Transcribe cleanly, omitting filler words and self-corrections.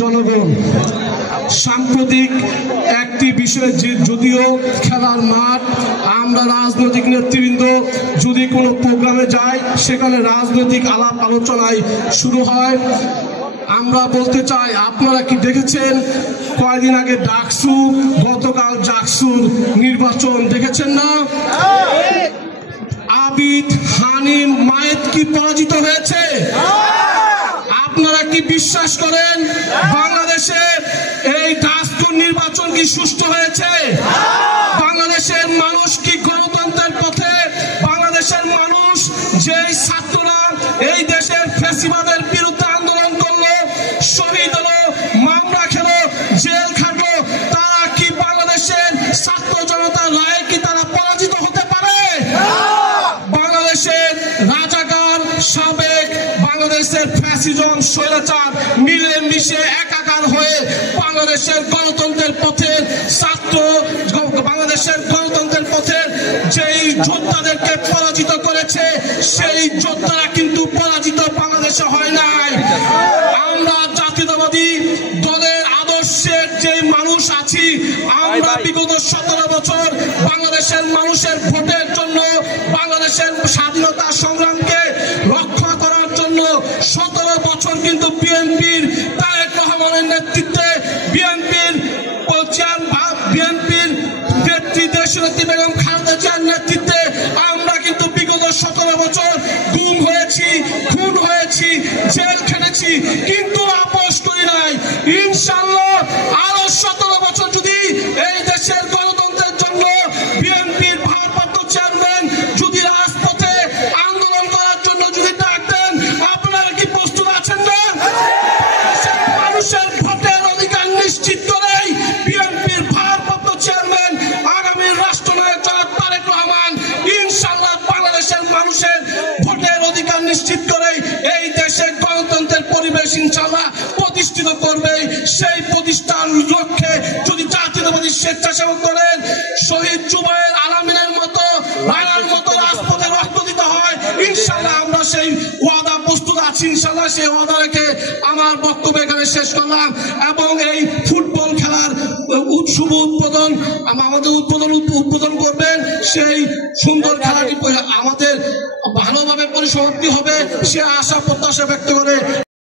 জনগণ সাম্প্রতিক একটি বিষয় যদিও খেলার মাঠ, আমরা রাজনৈতিক নেতৃবৃন্দ যদি কোনো প্রোগ্রামে যাই সেখানে রাজনৈতিক আলাপ আলোচনায় শুরু হয়। আমরা বলতে চাই, আপনারা কি দেখেছেন কয়েকদিন আগে ডাকসু, গতকাল জাকসুর নির্বাচন দেখেছেন না? আবিদ হানিম মায়েত কি পরাজিত হয়েছে? আপনারা কি বিশ্বাস করেন বাংলাদেশের এই ডাকসুর নির্বাচন কি সুষ্ঠু হয়েছে? বাংলাদেশের মানুষ কি গণতন্ত্রের পথে? বাংলাদেশের মানুষ যেই ছাত্ররা এই দেশের ফ্যাসিবাদের বিরুদ্ধে আন্দোলন করলো, শহীদ হলো, মামলা খেলো, জেল খাটলো, তারা কি বাংলাদেশের ছাত্র জনতার রায়ে কি তারা পরাজিত হতে পারে? বাংলাদেশের রাজাকার, সাবেক বাংলাদেশের ফ্যাসিজম, স্বৈরাচার মিলেমিশে একাকার হয়ে বাংলাদেশের গণতন্ত্রের পথের ছাত্র, বাংলাদেশের গণতন্ত্রের পথের যেই যোদ্ধাদেরকে পরাজিত করেছে, সেই যোদ্ধারা কিন্তু পরাজিত বাংলাদেশে হয় নাই। আমরা জাতীয়তাবাদী দলের আদর্শের যে মানুষ আছি, আমরা বিগত 17 বছর বাংলাদেশের মানুষের ভোটের জন্য, বাংলাদেশের স্বাধীনতা সংগ্রামকে রক্ষা করার জন্য 17 বছর কিন্তু বিএনপির তারেক রহমানের নেতৃত্বে, বিএনপির নেত্রী দেশনেত্রী বেগম খালেদা জিয়ার নেতৃত্বে আমরা কিন্তু বিগত 17 বছর গুম হয়েছি, খুন হয়েছি, জেল খেটেছি, কিন্তু আপোষ করি নাই। ইনশাআল্লাহ আরো 17 বছর যদি এই দেশের গণতন্ত্রের জন্য বিএনপির ভারপ্রাপ্ত চেয়ারম্যান যদি রাজপথে আন্দোলন করার জন্য যদি ডাক দেন, আপনারা কি প্রস্তুত আছেন না? মানুষের ভোটের অধিকার নিশ্চিত করেই বিএনপির ভারপ্রাপ্ত চেয়ারম্যান আগামী রাষ্ট্রনায়ক জনাব তারেক রহমান ইনশাআল্লাহ বাংলাদেশের মানুষের ভোটের অধিকার নিশ্চিত করেই এই দেশে গণতন্ত্রের পরিবেশ ইনশাআল্লাহ প্রতিষ্ঠিত করবে। সেই প্রতিষ্ঠার লক্ষ্যে যদি জাতীয়তাবাদী স্বেচ্ছাসেবক করেন শহীদ জুবায়ের আলামিনের মতো, রানার মতো রাজপথে রক্ত দিতে হয়, ইনশাআল্লাহ আমরা সেই ওয়াদা প্রস্তুত আছি। ইনশাআল্লাহ সেই ওয়াদা রেখে আমার বক্তব্য এখানে শেষ করলাম। এবং এই ফুটবল খেলার শুভ উদ্বোধন আমাদের উদ্বোধন করবেন, সেই সুন্দর খেলাটি আমাদের ভালোভাবে পরিসমাপ্তি হবে সে আশা প্রত্যাশা ব্যক্ত করে